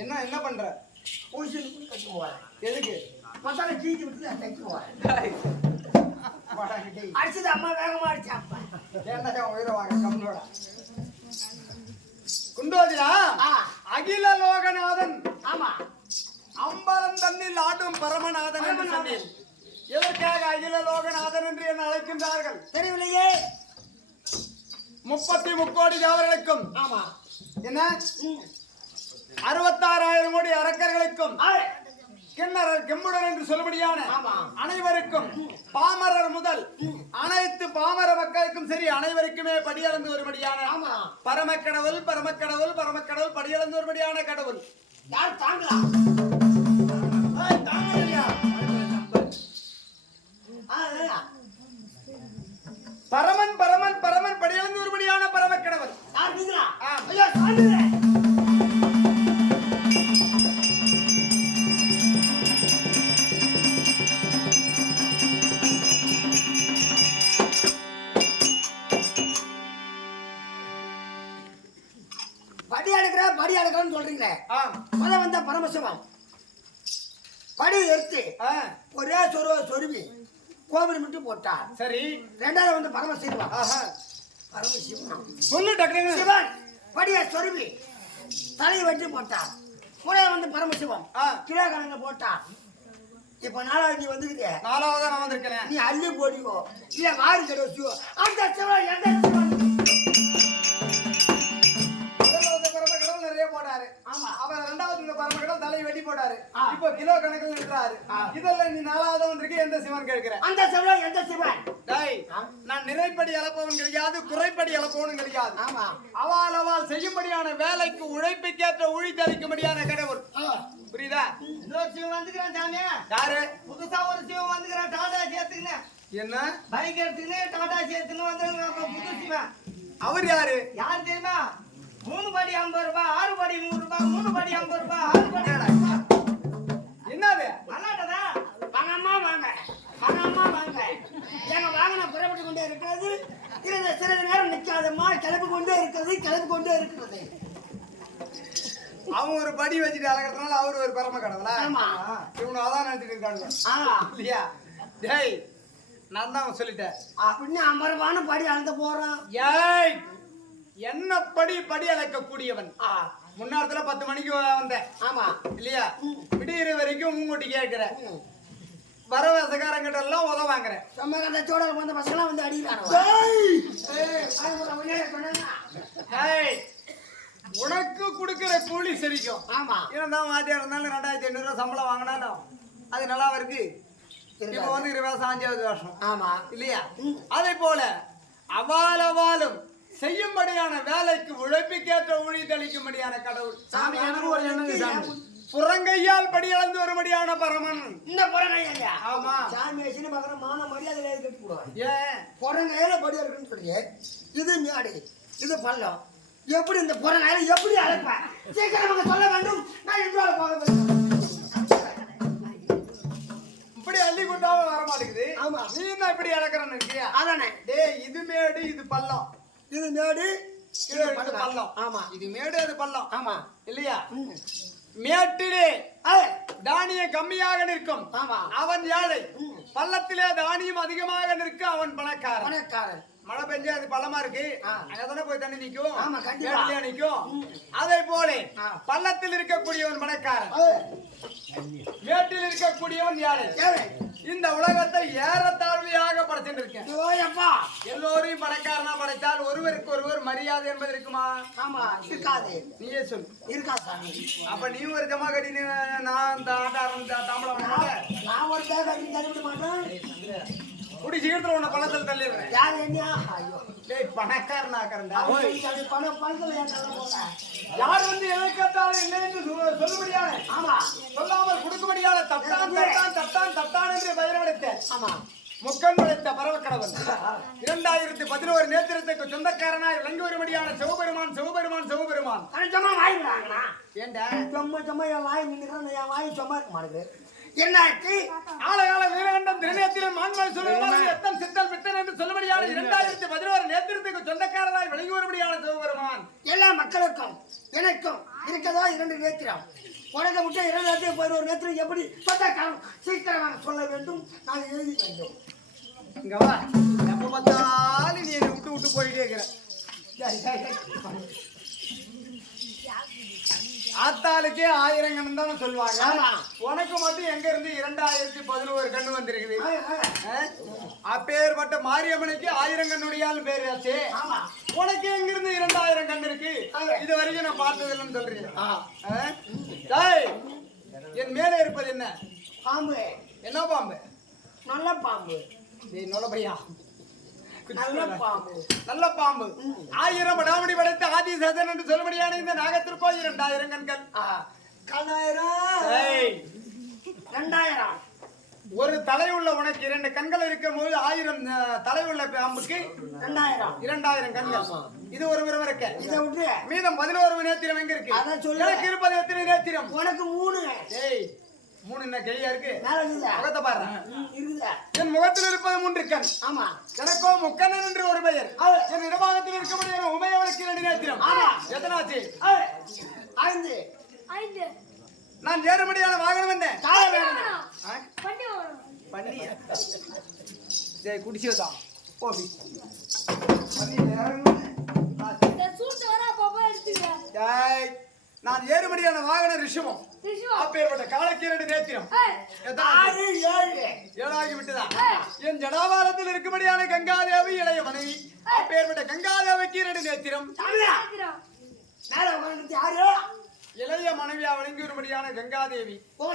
என்ன என்ன பண்ற? ஊசி கட்டி போறேன். எதுக்கு? மசாலா கீச்சு விட்டு தைச்சு போறேன். அடிச்சது அம்மா வேகமா அடிச்சா அப்பா. ஏன்டா உயிரை வாங்க கம்னோட. குண்டோதிரா அகில லோகநாதன். ஆமா. அம்பலம் தன்னில் ஆடும் பரமநாதன் என்று சொன்னேன். எதற்காக அகில லோகநாதன் என்று என்ன அழைக்கின்றார்கள் தெரியவில்லையே. 33 கோடி தேவர்களுக்கும் ஆமா என்ன 66,000 கோடி அரக்கர்களுக்கும் கிண்ணறர் கெம்முடன் என்று சொல்லும்படியான அனைவருக்கும் பாமரர் முதல் அனைத்து பாமர மக்களுக்கும் சரி அனைவருக்குமே படியளந்து வரும்படியான பரமக்கடவுள் பரமக்கடவுள் பரமக்கடவுள் படியளந்து வரும்படியான கடவுள் யார் தாங்கலாம்? பரமன் பரமன் பரமன் படியளந்து வரும்படியான பரமக்கடவுள் யார் நீங்களா? ஐயோ சாமியே. படி அடக்கிறன்னு சொல்றீங்களே. முத வந்த பரமசிவம் படி எடுத்து ஒரே சொருவி கோபுரம் மட்டும் போட்டார். சரி. ரெண்டாவது வந்து பரமசிவம் பரமசிவம் சொல்லு டக்குனு. சிவன் படியை சொருவி தலையை வெட்டி போட்டார். மூணாவது வந்து பரமசிவம் கிலோ கணக்குல போட்டார். இப்ப நாலாவது நீ வந்துக்கிறிய. நாலாவது நான் வந்திருக்கிறேன். நீ அள்ளி போடிவோ இல்ல வாரி கடுவோ அந்த சிவன் எந்த சிவன் போட்டாரு. அவர் இரண்டாவது இந்த பரமக்கடவுள் தலையை வெட்டி போட்டாரு. இப்போ கிலோ கணக்கில் நிற்கிறாரு. இதெல்லாம் நீ நாலாவது வந்திருக்க எந்த சிவன் கேட்கிற? அந்த சிவன் எந்த சிவன்? டேய் நான் நிறைப்படி அளப்பவன் கிடையாது, குறைப்படி அளப்பவனும் கிடையாது. அவால் அவால் செய்யும்படியான வேலைக்கு உழைப்புக்கேற்ற உழித்தளிக்கும்படியான கடவுள். புரியுதா? இன்னொரு சிவன் வந்துக்கிறான் சாமி. யாரு? புதுசா ஒரு சிவன் வந்துக்கிறான். டாடா சேர்த்துக்கின்னு என்ன பைக் எடுத்துக்கின்னு டாடா சேர்த்துன்னு வந்து புது சிவன். அவர் யாரு? யாரு தெரியுமா? 3 படி 50 ரூபாய், 6 படி 100 ரூபாய், 3 படி 50 ரூபாய், 6 படி என்னது? அண்ணாடா வாங்கம்மா வாங்க வாங்கம்மா வாங்க. எங்க வாங்கின புறப்பட்டு கொண்டே இருக்கிறது. இருந்த சிறிது நேரம் நிற்காதம்மா கிளம்பி கொண்டே இருக்கிறது கிளம்பி கொண்டே இருக்கிறது. அவங்க ஒரு படி வச்சுட்டு அழகிறதுனால அவரு ஒரு பரம கடவுளா? இவனு அதான் நினைச்சிட்டு இருக்காங்க இல்லையா? டேய் நான் தான் சொல்லிட்டேன் அப்படின்னு 50 ரூபான்னு படி அளந்து போறான். ஏய் என்ன படி படி அளக்க கூடியவன். முன்னாடத்துல 10 மணிக்கு வந்தேன். ஆமா இல்லையா? விடியிற வரைக்கும் மூங்கூட்டி கேட்கிற வரவேசக்காரங்கிட்ட எல்லாம் உத வாங்குறேன். அந்த சோழ வந்த பசங்க வந்து அடிக்கிறாங்க. உனக்கு கொடுக்கிற கூலி சரிக்கும். ஆமா இருந்தா வாத்தியா இருந்தாலும் 2500 ரூபாய் சம்பளம் வாங்கினாலும் அது நல்லா இருக்கு. இப்ப வந்து 25வது வருஷம். ஆமா இல்லையா? அதே போல அவாலும் செய்யும்படியான வேலைக்கு உழைப்புக்கேற்ற உழித்தளிக்கும்படியான கடவுள். சாமி எனக்கு ஒரு எண்ணம் சாமி. புறங்கையால் படி அளந்து வரும்படியான பரமன். இந்த புறங்கையா? ஆமா சாமி வச்சுன்னு பாக்குற மான மரியாதை கட்டி போடுவாங்க. ஏன் புறங்கையில படி இருக்குன்னு சொல்லி இது மேடு இது பள்ளம். எப்படி இந்த புறங்கையில எப்படி அழைப்ப? சீக்கிரம் சொல்ல வேண்டும். நான் இன்றோட போக வேண்டும். இப்படி அள்ளி கொண்டாவும் வர மாட்டேங்குது. ஆமா நீ என்ன இப்படி இழக்கிறன்னு இருக்கியா? அதானே. டேய் இது மேடு இது பள்ளம். இது மேடு இது பள்ளம். ஆமா இது மேடு அது பள்ளம். ஆமா இல்லையா? மேட்டிலே தானியம் கம்மியாக நிற்கும் அவன் ஏழை. பள்ளத்திலே தானியம் அதிகமாக நிற்க அவன் பணக்காரன். மழை பெஞ்சா அது பள்ளமா இருக்கு அங்கதானே போய் தண்ணி நிக்கும். நிக்கும். அதே போல பள்ளத்தில் இருக்கக்கூடியவன் பணக்காரன், மேட்டில் இருக்கக்கூடியவன் ஏழை. இந்த உலகத்தை ஏறத்தாழ்வையாக படைச்சுட்டு இருக்கேன். எல்லோரையும் பணக்காரனா படைத்தால் ஒருவருக்கு ஒருவர் மரியாதை என்பது இருக்குமா? ஆமா இருக்காது. நீயே சொல். இருக்கா சாமி. அப்ப நீ ஒரு ஜமா கட்டி நான் தாம்பளம் நான் ஒரு பேக் கட்டி தள்ளிவிட மாட்டேன். குடி சீக்கிரத்துல உன்னை பணத்தில் தள்ளிடுறேன். யார் என்ன? பணக்காரனாக்கிறேன். யார் வந்து எதை கேட்டாலும் இல்லை என்று சொல்லும்படியான ஆமா சொல்லாமல் கொடுக்கும்படியான தட்டான் தட்டான் தட்டான் தட்டான் என்று பெயரடைத்தேன். ஆமா முக்கன் படைத்த பரமக்கடவுள் 2011 நேத்திரத்துக்கு சொந்தக்காரனாய் விளங்கி வரும்படியான சிவபெருமான் சிவபெருமான் சிவபெருமான். ஏண்டா சும்மா என் வாய் நின்றுக்கிறான். என் வாய் சும்மா இருக்க மாட்டேங்குது. என்னாச்சு? ஆலகால வீரகண்டம் திருநேத்திரம் மான்மல் சொல்லுவாங்க எத்தன் சித்தல் பித்தன் என்று சொல்லும்படியான 2011 நேத்திரத்துக்கு சொந்தக்காரனாய் விளங்கி வரும்படியான சிவபெருமான் எல்லா மக்களுக்கும் எனக்கும் இருக்கதா 2 நேத்திரம். உனக்கு விட்டு 2 நேரத்துக்கு போய் ஒரு நேத்திரம் எப்படி சொந்தக்காரன் சீக்கிரமாக சொல்ல வேண்டும். நான் எழுதி வேண்டும். இங்க வா. எப்ப பார்த்தாலும் நீ என்னை விட்டு விட்டு போயிட்டே இருக்கிற. ஆத்தாளுக்கே 1000 கண்ணு தானே சொல்லுவாங்க. உனக்கு மட்டும் எங்க இருந்து 2011 கண்ணு வந்திருக்குது. அப்பேற்பட்ட மாரியம்மனுக்கு 1000 கண்ணுடையால் பேர் ஆச்சு. உனக்கு எங்க இருந்து 2000 கண்ணு இருக்கு? இது வரைக்கும் நான் பார்த்தது இல்லைன்னு சொல்றீங்க. என் மேல இருப்பது என்ன? பாம்பு. என்ன பாம்பு? நல்ல பாம்பு. நொலபையா நல்ல பாம்பு. நல்ல பாம்பு. 1000 படாமடி படைத்த ஆதிசேஷன் என்று சொல்லும்படியான இந்த நாகத்திற்கோ 2000 கண்கள். கண்ணாயிரம் 2000. ஒரு தலை உள்ள உனக்கு 2 கண்கள் இருக்கும் போது 1000 தலை உள்ள பாம்புக்கு 2000 கண்கள். இது ஒரு விவரம் இருக்கு. இதை விட்டு மீதம் 11 நேத்திரம் எங்க இருக்கு? எனக்கு இருப்பது எத்தனை நேத்திரம்? உனக்கு 3. ஏய் 3 என்ன கையா இருக்கு? மேல இருக்குதா? முகத்தை பாரு. இருக்குதா? என் முகத்தில் இருப்பது 3 கண். ஆமா. எனக்கோ முக்கண்ணன் என்று ஒரு பெயர். என் இடபாகத்தில் இருக்கக்கூடிய உமையவளுக்கு 2 நேத்திரம். எத்தனாச்சு? 5. நான் ஏறும்படியான வாகனம் என்ன? பண்ணி டேய் குடிச்சதா போடி பண்ணி டேய் நான் ஏறும்படியான வாகனம் ரிஷபம். அப்பேற்பட்ட காலக்கு 2 நேத்திரம். 7 ஆகி விட்டதா? என் ஜடாபாரத்தில் இருக்கும்படியான கங்காதேவி இளைய மனைவி. அப்பேற்பட்ட கங்காதேவிக்கு 2 நேத்திரம். இளைய மனைவியா வழங்கி வரும்படியான கங்காதேவி.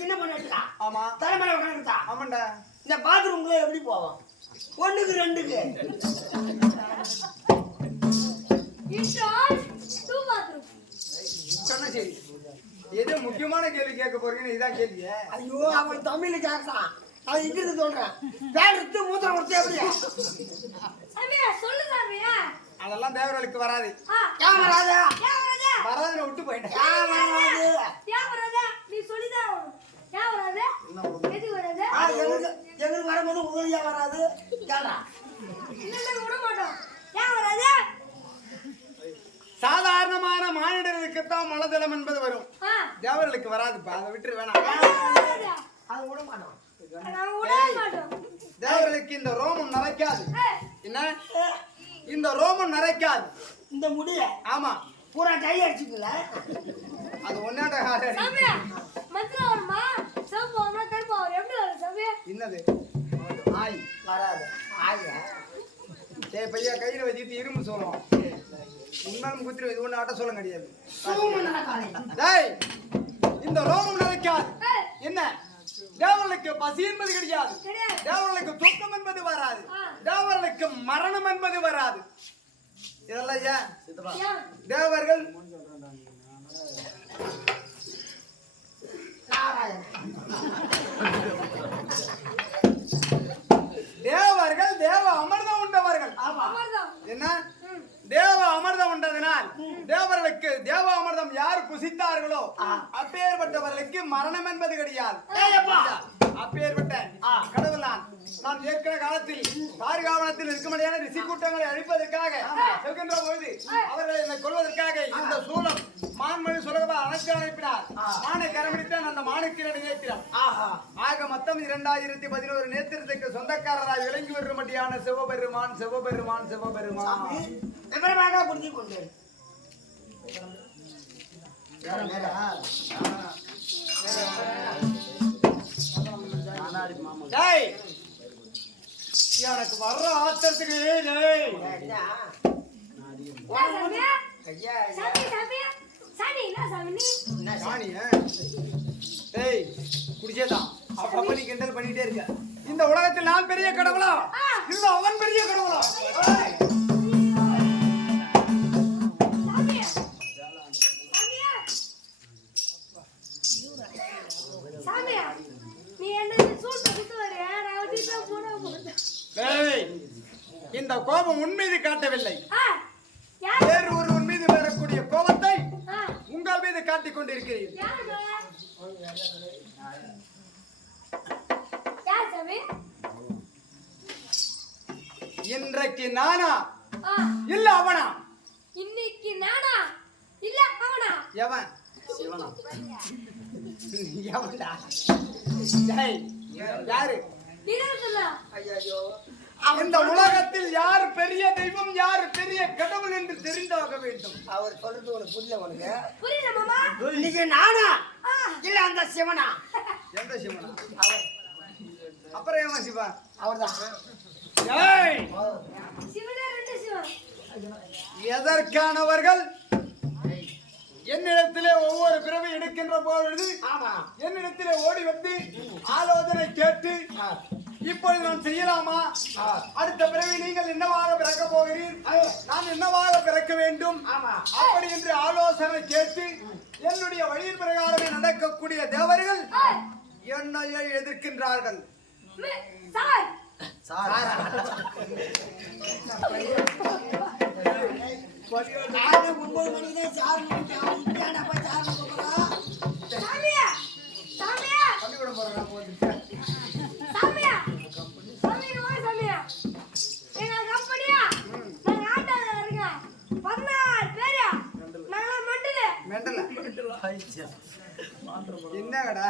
சின்ன பொண்ணு. ஆமா. தலைமலை உட்காந்துட்டா. ஆமாண்டா. இந்த பாத்ரூம்ல எப்படி போவோம்? 1க்கு 2க்கு. சொன்ன சரி. ஏதோ முக்கியமான கேள்வி கேட்க போறீங்கன்னு இதான் கேள்வி. ஐயோ அவன் தமிழ்ல கேட்கறான். அது இங்கிருந்து சொல்றேன். வேற எடுத்து மூத்திரம் கொடுத்து எப்படியா? அதெல்லாம் தேவர்களுக்கு வராது. ஏன் வராது? வராதுன்னு விட்டு போயிட்டேன். எங்களுக்கு வரும்போது உங்களுக்கு ஏன் வராது? சாதாரணமான மானிடர்களுக்குத்தான் மலதளம் என்பது வரும். தேவர்களுக்கு வராதுப்பா. அதை விட்டு வேணாம். அது விட மாட்டோம். தேவர்களுக்கு இந்த ரோமம் நரைக்காது. என்ன? இந்த ரோமம் நரைக்காது. இந்த முடிய ஆமா பூரா டை அடிச்சுக்கல. அது ஒன்னாட என்னது? ஆய் வராது. ஆயா சரி பையா கையில வச்சுட்டு இரும்பு சொல்லுவோம். உண்மையும் குத்திரம் இது ஒண்ணு ஆட்ட சொல்ல கிடையாது. டேய் இந்த ரோமம் நரைக்காது. என்ன? தேவர்களுக்கு பசி என்பது கிடையாது. தேவர்களுக்கு தூக்கம் என்பது வராது. தேவர்களுக்கு மரணம் என்பது வராது. இதெல்லாம் ஏன்? தேவர்கள் தேவர்கள் தேவ அமிர்தம் உண்டவர்கள். என்ன? தேவ அமிர்தம் உண்டதனால் தேவர்களுக்கு தேவ அமிர்தம் யார் புசித்தார்களோ அப்பேற்பட்டவர்களுக்கு மரணம் என்பது கிடையாது. அப்பேற்பட்ட கடவுள் நான் ஏற்கனவே காலத்தில் கார்காவனத்தில் இருக்கும்படியான ரிஷி கூட்டங்களை அழிப்பதற்காக செல்கின்ற பொழுது அவர்களை என்னை கொள்வதற்காக இந்த சூலம் மான்மொழி சுலகமா அணைத்து அனுப்பினார். மானை கரம்பிடித்தான் அந்த மானுக்கு 2 நேத்திரம். ஆக மொத்தம் 2011 நேத்திரத்துக்கு சொந்தக்காரராய் விளங்கி வரும்படியான சிவபெருமான் சிவபெருமான் சிவபெருமான் விவரமாக புரிந்து கொண்டேன். எனக்கு வர்ற ஆத்திரத்துக்கு குடிச்சேதான் அப்ப நீ கிண்டல் பண்ணிட்டே இருக்க. இந்த உலகத்தில் நான் பெரிய கடவுளா இல்ல அவன் பெரிய கடவுளா? இந்த கோபம் உன் மீது காட்டவில்லை. வேறு ஒருவன் மீது வரக்கூடிய கோபத்தை உங்கள் மீது காட்டிக் கொண்டிருக்கிறீர்கள். இன்றைக்கு நானா இல்ல அவனா? இன்னைக்கு நானா இல்ல அவனா? எவன்? சிவனா எவன்டா? டேய், யாரு? ஐயோ இந்த உலகத்தில் யார் பெரிய தெய்வம் யார் பெரிய கடவுள் என்று தெரிந்தாக வேண்டும். அவர் சொல்றது உனக்கு புரியல உனக்கு புரியல மாமா. இன்னைக்கு நானா இல்ல அந்த சிவனா? எந்த சிவனா? அவர் அப்புறம் ஏமா சிவா? அவர்தான். ஏய், சிவனே ரெண்டு சிவன். எதற்கானவர்கள் என்னிடத்திலே ஒவ்வொரு பிறவி எடுக்கின்ற பொழுது ஆமா என்னிடத்திலே ஓடி வந்து ஆலோசனை கேட்டு இப்பொழுது நான் செய்யலாமா, அடுத்த பிறவி நீங்கள் என்னவாக பிறக்க போகிறீர், நான் என்னவாக பிறக்க வேண்டும், ஆமா அப்படி என்று ஆலோசனை கேட்டு என்னுடைய வழியின் பிரகாரமே நடக்கக்கூடிய தேவர்கள் என்னையை எதிர்க்கின்றார்கள். சார் காலையில 9 மணிக்கு தான் சார் முக்கியம் போய் சார் கூப்பிடுறா. சாமியா சாமியா பள்ளிக்கூடம் போறேன் சாமியா சாமியா சாமியா எங்க கம்பெனியா நாங்க ஆட்டால இருக்கோம் 14 பேரா நாங்க மண்டல என்னடா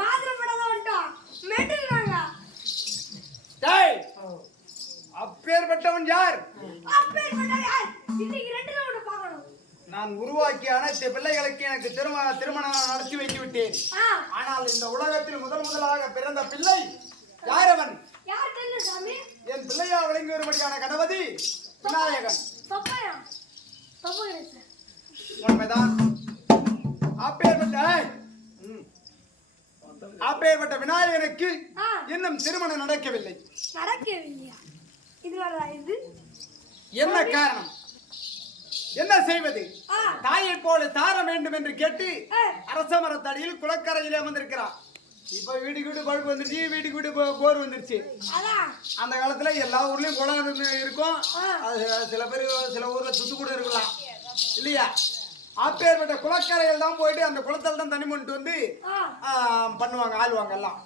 மாத்திரை படம் வந்துட்டோம் மெண்டல் நாங்க டேய், அப்பேற்பட்டவன் யார்? அப்பேர் படம் யார் இன்னைக்கு ரெண்டு ரவுண்ட் பார்க்கணும் நான் உருவாக்கிய அனைத்து பிள்ளைகளுக்கு எனக்கு திருமணம் நடத்தி வைத்து விட்டேன். ஆனால் இந்த உலகத்தில் முதலாக பிறந்த பிள்ளை யார்? அவன் யார் தெரியல சாமி என் பிள்ளையா விளங்கி வரும்படியான கணபதி விநாயகன். தொப்பையா தொப்பை உண்மைதான். அப்பேற்பட்ட விநாயகனுக்கு இன்னும் திருமணம் நடக்கவில்லை. நடக்கவில்லையா? இது என்ன காரணம், என்ன செய்வது? தாயை போல தார வேண்டும் என்று கேட்டு அரச மரத்தடியில் குளக்கரையிலே வந்திருக்கிறார். இப்ப வீடு பழுப்பு வந்துருச்சு, வீடு போர் வந்துருச்சு. அந்த காலத்துல எல்லா ஊர்லயும் குளம் இருக்கும். அது சில ஊர்ல சுத்து கூட இருக்கலாம் இல்லையா? அப்பேற்பட்ட குளக்கரையில் தான் போயிட்டு அந்த குளத்தால் தான் தண்ணி கொண்டு வந்து பண்ணுவாங்க, ஆளுவாங்க எல்லாம்.